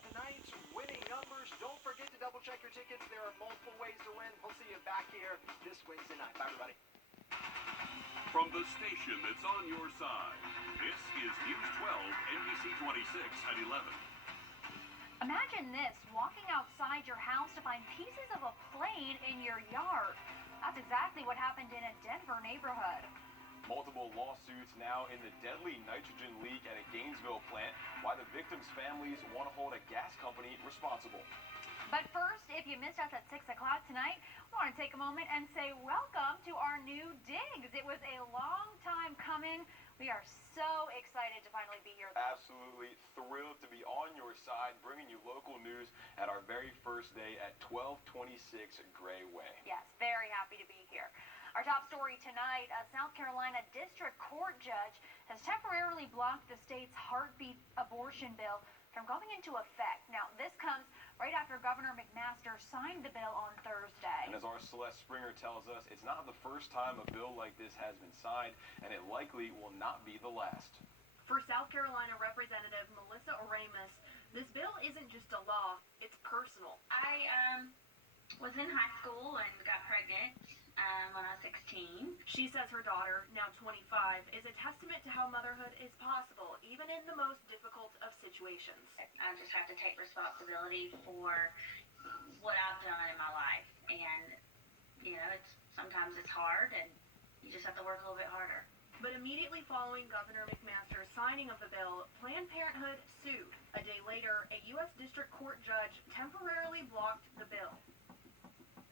at tonight's winning numbers. Don't forget to double check your tickets. There are multiple ways to win. We'll see you back here this Wednesday night. Bye, everybody. From the station that's on your side, this is News 12, NBC 26 at 11. Imagine this, walking outside your house to find pieces of a plane in your yard. That's exactly what happened in a Denver neighborhood. Multiple lawsuits now in the deadly nitrogen leak at a Gainesville plant. Why the victims' families want to hold a gas company responsible. But first, if you missed us at 6 o'clock tonight, we want to take a moment and say welcome to our new digs. It was a long time coming. We are so excited to finally be here. Absolutely thrilled to be on your side, bringing you local news at our very first day at 1226 Gray Way. Yes, very happy to be here. Our top story tonight, a South Carolina district court judge has temporarily blocked the state's heartbeat abortion bill from going into effect. Now, this comes right after Governor McMaster signed the bill on Thursday. And as our Celeste Springer tells us, it's not the first time a bill like this has been signed, and it likely will not be the last. For South Carolina Representative Melissa Oramus, this bill isn't just a law, it's personal. I was in high school and got pregnant when I was 16. She says her daughter, now 25, is a testament to how motherhood is possible, even in the most difficult of situations. I just have to take responsibility for what I've done in my life. And, you know, sometimes it's hard and you just have to work a little bit harder. But immediately following Governor McMaster's signing of the bill, Planned Parenthood sued. A day later, a U.S. District Court judge temporarily blocked the bill.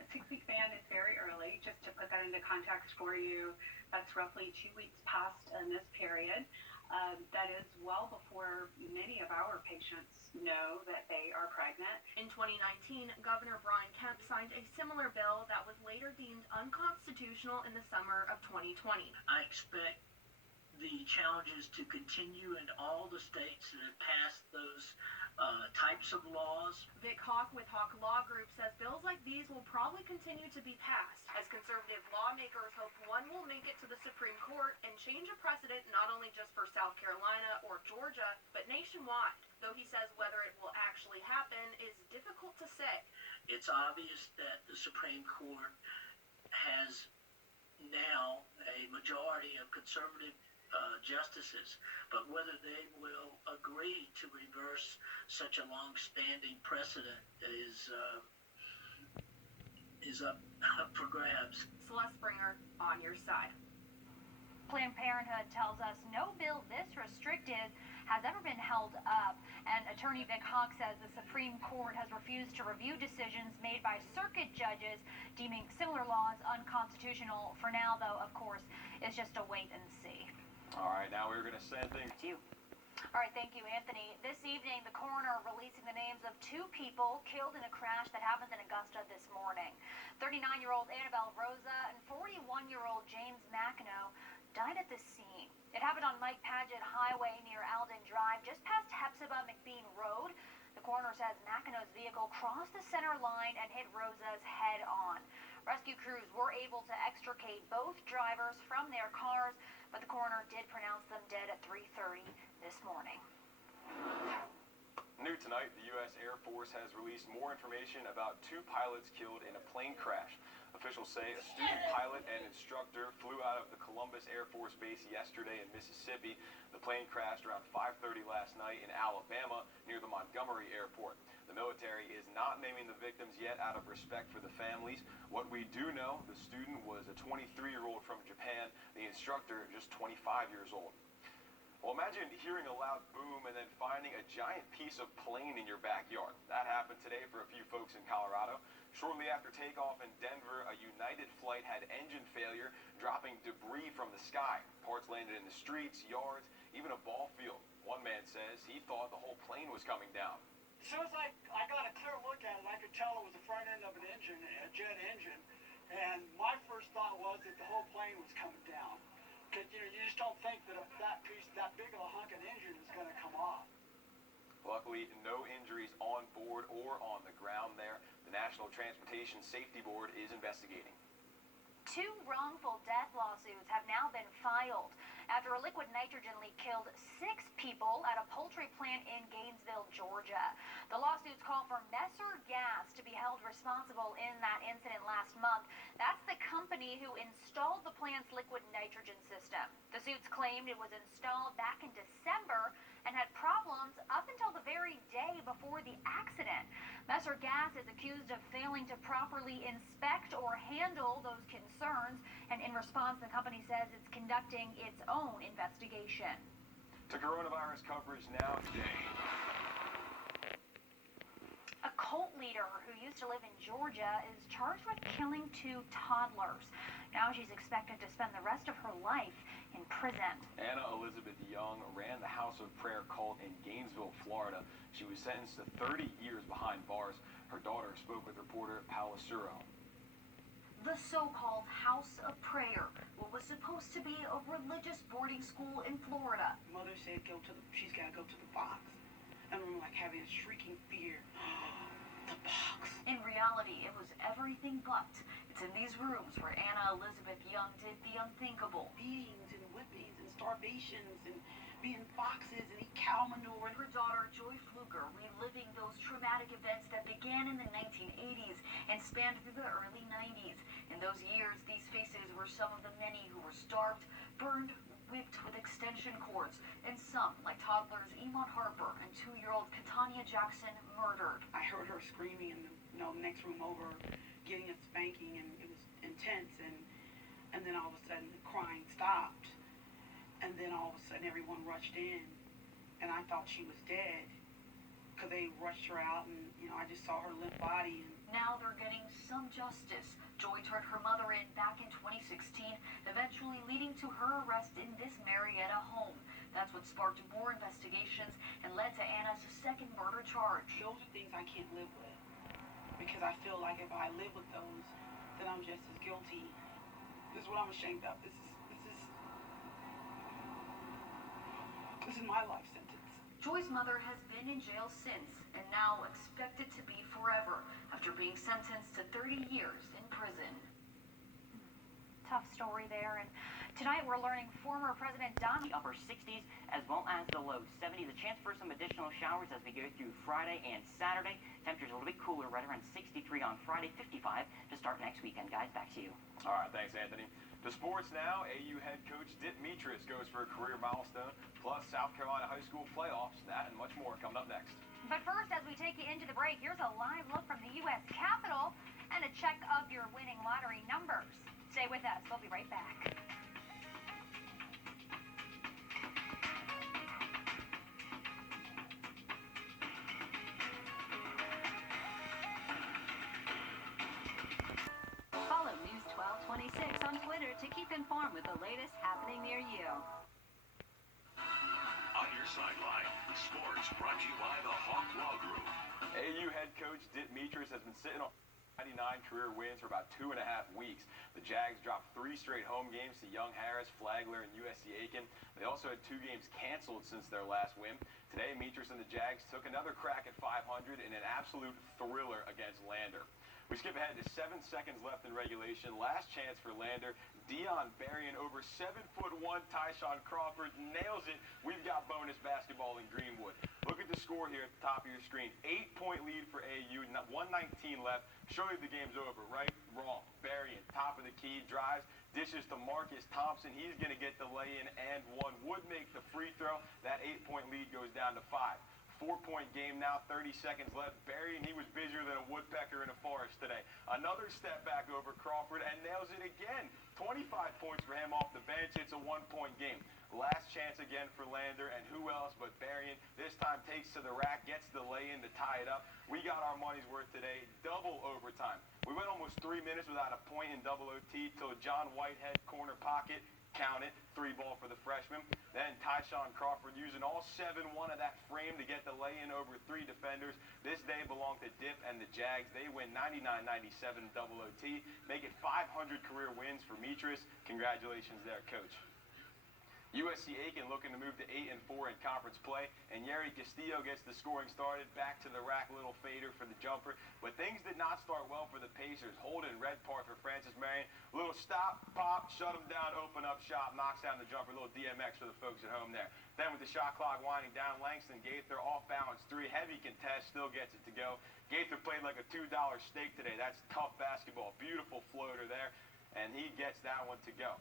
A 6-week ban is very early. Just to put that into context for you, that's roughly 2 weeks past in this period. That is well before many of our patients know that they are pregnant. In 2019, Governor Brian Kemp signed a similar bill that was later deemed unconstitutional in the summer of 2020. I expect the challenges to continue in all the states that have passed those types of laws. Vic Hawk with Hawk Law Group says bills like these will probably continue to be passed, as conservative lawmakers hope one will make it to the Supreme Court and change a precedent not only just for South Carolina or Georgia, but nationwide. Though he says whether it will actually happen is difficult to say. It's obvious that the Supreme Court has now a majority of conservative justices, but whether they will agree to reverse such a long-standing precedent is up for grabs. Celeste Springer on your side. Planned Parenthood tells us no bill this restrictive has ever been held up, and attorney Vic Hawk says the Supreme Court has refused to review decisions made by circuit judges deeming similar laws unconstitutional. For now, though, of course, it's just a wait and see. All right, now we're going to send things to you. All right, thank you, Anthony. This evening, the coroner releasing the names of 2 people killed in a crash that happened in Augusta this morning. 39-year-old Annabelle Rosa and 41-year-old James McEnroe died at the scene. It happened on Mike Paget Highway near Alden Drive, just past Hepzibah McBean Road. The coroner says McEnroe's vehicle crossed the center line and hit Rosa's head on. Rescue crews were able to extricate both drivers from their cars, but the coroner did pronounce them dead at 3:30 this morning. New tonight, the U.S. Air Force has released more information about 2 pilots killed in a plane crash. Officials say a student pilot and instructor flew out of the Columbus Air Force Base yesterday in Mississippi. The plane crashed around 5:30 last night in Alabama near the Montgomery Airport. The military is not naming the victims yet out of respect for the families. What we do know, the student was a 23-year-old from Japan, the instructor just 25 years old. Well, imagine hearing a loud boom and then finding a giant piece of plane in your backyard. That happened today for a few folks in Colorado. Shortly after takeoff in Denver, a United flight had engine failure, dropping debris from the sky. Parts landed in the streets, yards, even a ball field. One man says he thought the whole plane was coming down. As soon as I got a clear look at it, I could tell it was the front end of an engine, a jet engine. And my first thought was that the whole plane was coming down. Because, you know, you just don't think that that big of a hunk of engine is going to come off. Luckily, no injuries on board or on the ground there. The National Transportation Safety Board is investigating. 2 wrongful death lawsuits have now been filed. after a liquid nitrogen leak killed 6 people at a poultry plant in Gainesville, Georgia. The lawsuits call for Messer Gas to be held responsible in that incident last month. That's the company who installed the plant's liquid nitrogen system. The suits claimed it was installed back in December and had problems up until the very day before the accident. Messer Gas is accused of failing to properly inspect or handle those concerns, and in response, the company says it's conducting its own investigation. To coronavirus coverage now today. A cult leader who used to live in Georgia is charged with killing 2 toddlers. Now she's expected to spend the rest of her life in prison. Anna Elizabeth Young ran the House of Prayer cult in Gainesville, Florida. She was sentenced to 30 years behind bars. Her daughter spoke with reporter Paula Suro. The so-called House of Prayer, what was supposed to be a religious boarding school in Florida. Mother said she's got to go to the box. I remember like having a shrieking fear. The box. In reality, it was everything but. It's in these rooms where Anna Elizabeth Young did the unthinkable. Beatings and whippings and starvations and being boxes and eat cow manure. Her daughter, Joy Fluker, reliving those traumatic events that began in the 1980s and spanned through the early 90s. In those years, these faces were some of the many who were starved, burned, whipped with extension cords, and some, like toddlers Iman Harper and 2-year-old Katania Jackson, murdered. I heard her screaming in the next room over, getting a spanking, and it was intense, and then all of a sudden the crying stopped, and then all of a sudden everyone rushed in, and I thought she was dead, because they rushed her out, and I just saw her limp body. And now they're getting some justice. Joy turned her mother in back in 2016, eventually leading to her arrest in this Marietta home. That's what sparked more investigations and led to Anna's second murder charge. Those are things I can't live with, because I feel like if I live with those, then I'm just as guilty. This is what I'm ashamed of. This is my life sentence. Joy's mother has been in jail since, and now expected to be forever after being sentenced to 30 years in prison. Tough story there. And tonight we're learning former President Donald. The upper 60s as well as the low 70s. A chance for some additional showers as we go through Friday and Saturday. Temperatures a little bit cooler, right around 63 on Friday, 55 to start next weekend. Guys, back to you. All right, thanks, Anthony. To sports now, AU head coach Dick Mitras goes for a career milestone, plus South Carolina high school playoffs. That and much more coming up next. But first, as we take you into the break, here's a live look from the U.S. Capitol and a check of your winning lottery numbers. Stay with us. We'll be right back. Follow News 1226 on Twitter to keep informed with the latest happening near you. On your sideline, sports brought to you by the Hawk Law Group. AU head coach Dick Mitras has been sitting on 99 career wins for about 2.5 weeks. The Jags dropped 3 straight home games to Young Harris, Flagler, and USC Aiken. They also had 2 games canceled since their last win. Today, Mitras and the Jags took another crack at 500 in an absolute thriller against Lander. We skip ahead to 7 seconds left in regulation. Last chance for Lander. Dion Berrien over 7'1". Tyshawn Crawford nails it. We've got bonus basketball in Greenwood. Look at the score here at the top of your screen. 8-point lead for AU. 1:19 left. Surely the game's over, right? Wrong. Berrien, top of the key, drives, dishes to Marcus Thompson. He's going to get the lay-in and one. Would make the free throw. That 8-point lead goes down to 5. 4-point game now, 30 seconds left. Berrien, he was busier than a woodpecker in a forest today. Another step back over Crawford and nails it again. 25 points for him off the bench. It's a 1-point game. Last chance again for Lander, and who else but Berrien. This time takes to the rack, gets the lay-in to tie it up. We got our money's worth today. Double overtime. We went almost 3 minutes without a point in double OT till John Whitehead corner pocket. Count it, 3 ball for the freshman. Then Tyshawn Crawford using all 7-1 of that frame to get the lay-in over 3 defenders. This day belonged to Dip and the Jags. They win 99-97 double OT. Make it 500 career wins for Mitras. Congratulations there, Coach. USC Aiken looking to move to 8-4 in conference play, and Yeri Castillo gets the scoring started. Back to the rack, little fader for the jumper. But things did not start well for the Pacers. Holden, red part for Francis Marion. Little stop, pop, shut him down, open up shot, knocks down the jumper. Little DMX for the folks at home there. Then with the shot clock winding down, Langston Gaither off balance three, heavy contest, still gets it to go. Gaither played like a $2 steak today. That's tough basketball. Beautiful floater there, and he gets that one to go.